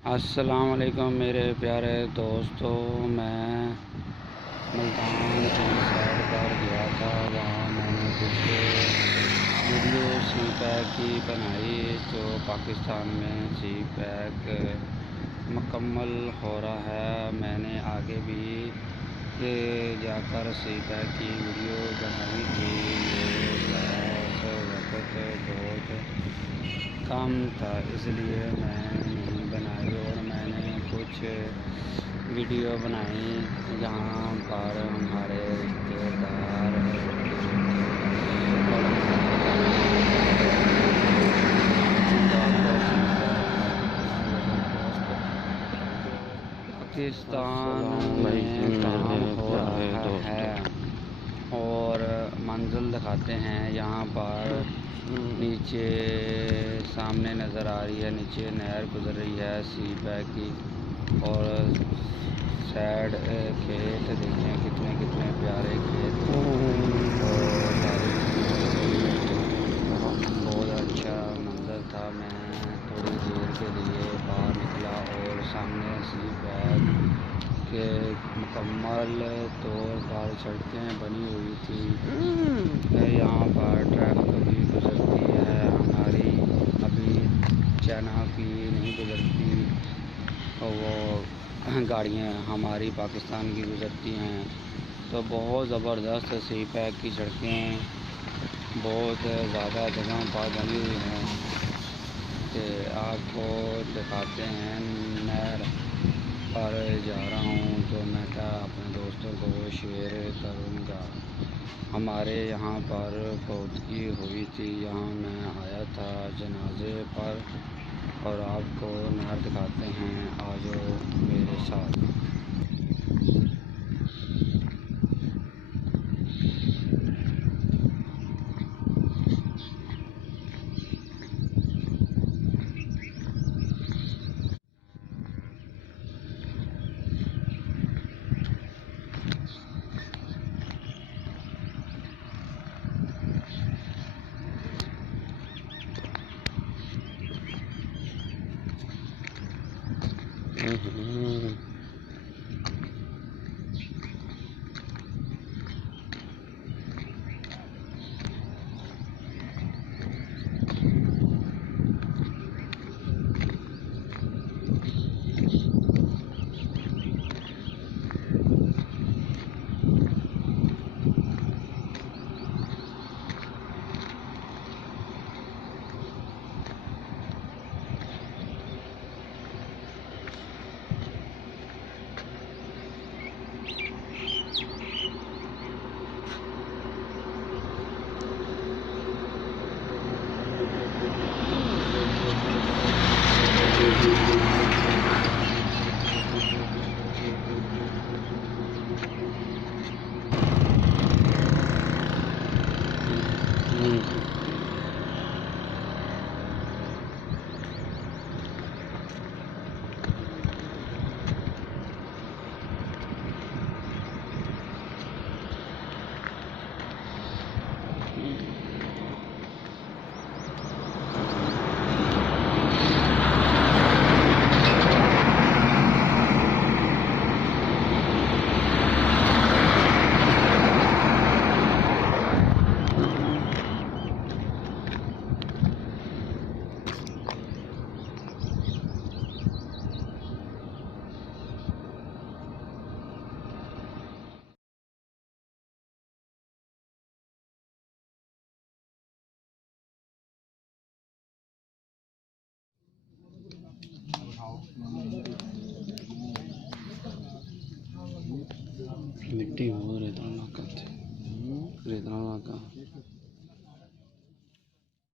अस्सलाम वालेकुम मेरे प्यारे दोस्तों। मैं मुल्तान की साइड पर गया था, वहाँ मैंने कुछ वीडियो सी पैक की बनाई। तो पाकिस्तान में सी पैक मुकम्मल हो रहा है। मैंने आगे भी जाकर सी पैक की वीडियो बनाई थी। ये वक्त बहुत कम था, इसलिए मैं नहीं बनाई। और मैंने कुछ वीडियो बनाई जहाँ पर हमारे रिश्तेदार पाकिस्तान में काम हो रहा है और मंजिल दिखाते हैं। यहाँ पर नीचे सामने नज़र आ रही है, नीचे नहर गुजर रही है सी पैक की। और साइड खेत देखें, कितने कितने प्यारे खेत। और बहुत अच्छा मंजर था। मैं थोड़ी देर के लिए बाहर निकला और सामने सी पैक के मुकम्मल तौर पर सड़कें बनी हुई थी। यहाँ पर ट्रैफिक भी गुजरती है, हमारी अभी चाइना की नहीं गुजरती। और वो गाड़ियाँ हमारी पाकिस्तान की गुजरती हैं। तो बहुत ज़बरदस्त सी पैक की सड़कें बहुत ज़्यादा जगहों पर बनी हुई हैं। कि आपको दिखाते हैं, नहर पर जा रहा हूँ तो मैं क्या अपने दोस्तों को शेयर करूँगा। हमारे यहाँ पर फौतगी हुई थी, यहाँ मैं आया था जनाजे पर। और आपको नहर दिखाते हैं, आ जाओ मेरे साथ। मिट्टी हो रेतना इलाका